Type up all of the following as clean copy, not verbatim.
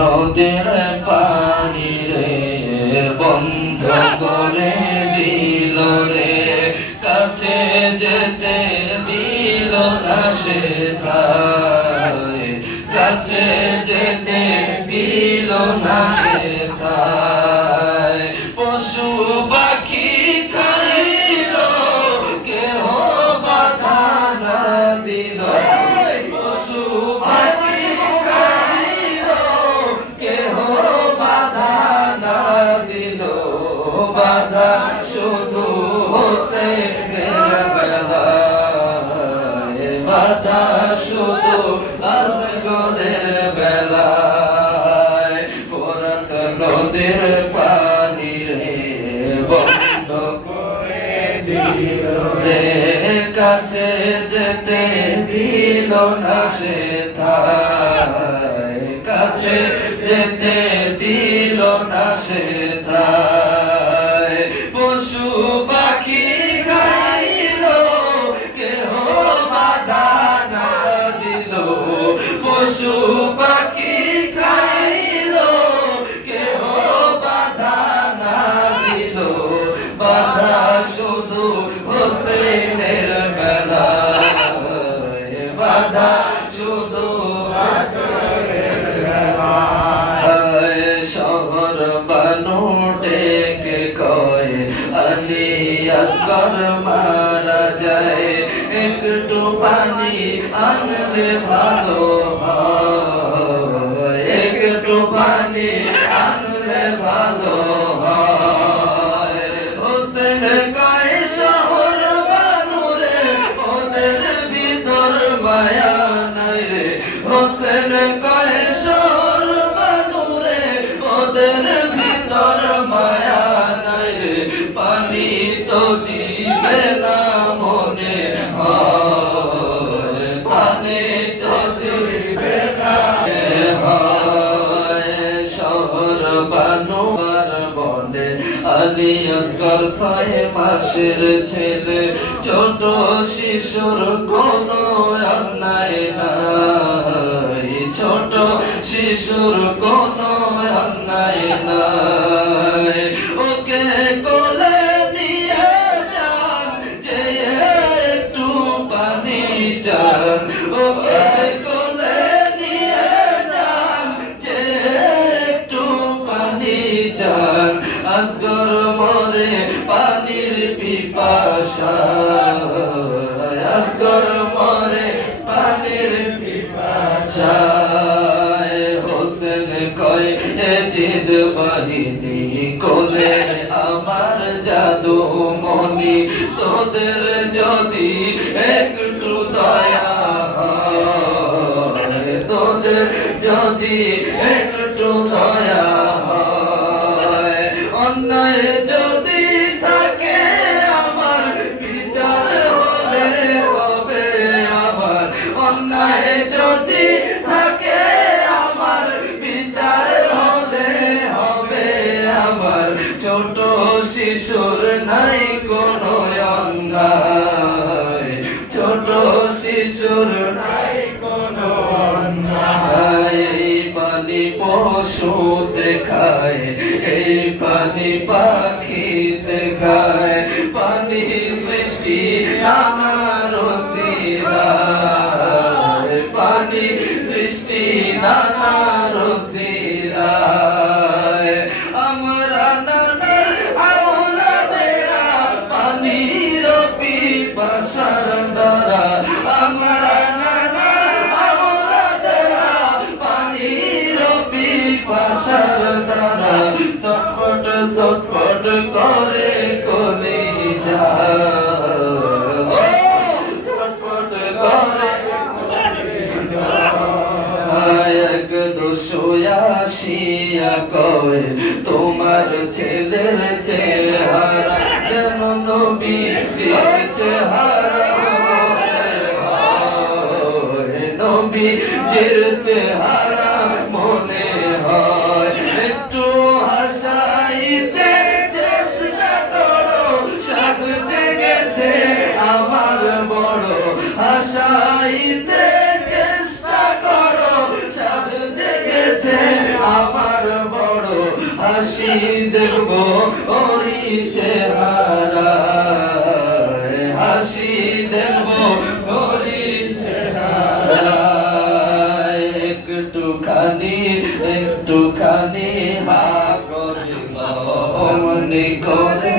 নদীর পানি রে বন্ধ করে দিল রে, কাছে যেতে দিল না সে তাই, কাছে যেতে দিল না সে তাই। পশু পাখি খাইল কেহ বাধা না দিল, পশু পাখি খাইল কেহ বাধা না দিল, বাধা শুধু হোসেনের বেলায়, বাধা শুধু আসগরের বেলায়। ফোরাত নদীর পানি রে বন্ধ করে দিল রে, কাছে যেতে দিল না সে তাই, কাছে যেতে দিল না সে তাই। পশু পাখি খাইল কেহ বাধা না দিল, পশু পাখি খাইল কেহ বাধা না দিল, বাধা শুধু হোসেনের বেলায়, বাধা শুধু আসগরের বেলায়। শহর বানু ডেকে কয় আলী আসগর মারা যায়, একটু পানি আনলে ভালো হয়, একটু পানি আনলে ভালো হয়। হোসেন কয় শহর বানু রে ওদের ভিতর মায়া নাই রে, হোসেন কয় শহর বানু রে ওদের ভিতর মায়া নাই রে, পানি তো দিবে না মনে হয়, পানি তো দিবে না হয়। শহর বানু আর বলে আলী আসগর 6 মাসের ছেলে, ছোট শিশুর কোনো অন্যায় নাই, ছোট শিশুর কোনো অন্যায় নাই। ওকে কোলে নিয়ে যান যে একটু পানি চান, ওকে কোলে নিয়ে যান যে একটু পানি চান। আসগর মরে পানির পিপাসায়, আসগর মরে পানির পিপাসায়। হোসেন কয় জিদ বাহিনী কোলে আমার জাদু মনি, তোদের যদি একটু দয়া হয়, তোদের যদি একটু দয়া হয়। অন্যায় যদি থাকে আমার বিচার হলে হবে আমার, অন্যায় যদি থাকে আমার বিচার হলে হবে আমার। ছোট শিশুর নাই কোনো অন্যায়, ছোট শিশুর নাই কোনো অন্যায়। এই পানি পশুতে খায়, এই পানি পাখিতে খায়, পানি সৃষ্টি নানার ওসিলায়, পানি সৃষ্টি নানার ওসিলায়। আমরা নানার আওলাদেরা পানির পিপাসার দ্বারা, আমরা নানার আওলাদেরা পানির পিপাসার দ্বারা, ছটফট ছটফট করে কলিজা, ছটফট করে কলিজা। এক দোষো আসিয়া কয় তোমার ছেলের চেহারা যেন নবীজির চেহারা, নবীজির চেহারা মনে হয়। একটু হাসাইতে চেষ্টা করো, সাধ জেগেছে আমার বড়, হাসাইতে চেষ্টা করো, সাধ জেগেছে আমার বড় হাসি দেখব ওই চেহারা হাসি দেখব ওই চেহারা একটুখানি হা করিল অমনি করে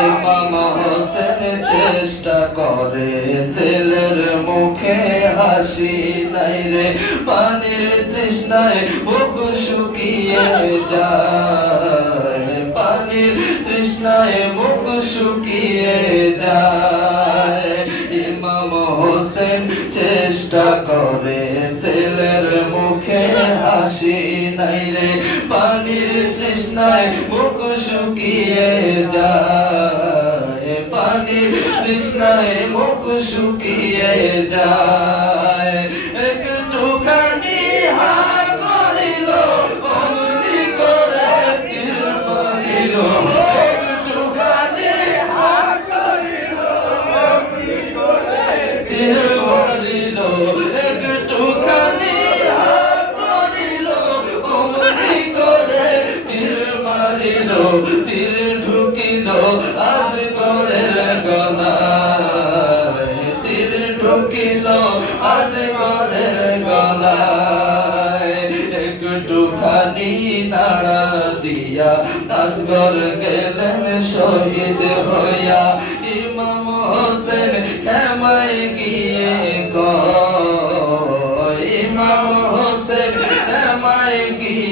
ইমাম হোসেন চেষ্টা করে ছেলের মুখে হাসি নাই রে পানির তৃষ্ণায় বুক শুকিয়ে যায় পানির তৃষ্ণায় বুক শুকিয়ে যায় ইমাম হোসেন চেষ্টা করে ছেলের মুখে হাসি নাই রে পানির তৃষ্ণায় বুক শুকিয়ে যায় পানির তৃষ্ণায় মুখ শুকিয়ে যায় একটুখানি হা করিল অমনি করে তীর মারিল একটুখানি হা করিল অমনি করে তীর মারিল একটুখানি হা করিল অমনি করে তীর মারিল তীর ঢুকিল আজ করে গলায় তীর ঢুকিল আজ করে গলায় একটুখানি নাড়া দিয়া আসগর গেলেন শহীদ হইয়া ইমাম হোসেন ক্ষমায় গিয়ে ইমাম হোসেন ক্ষমায় গিয়ে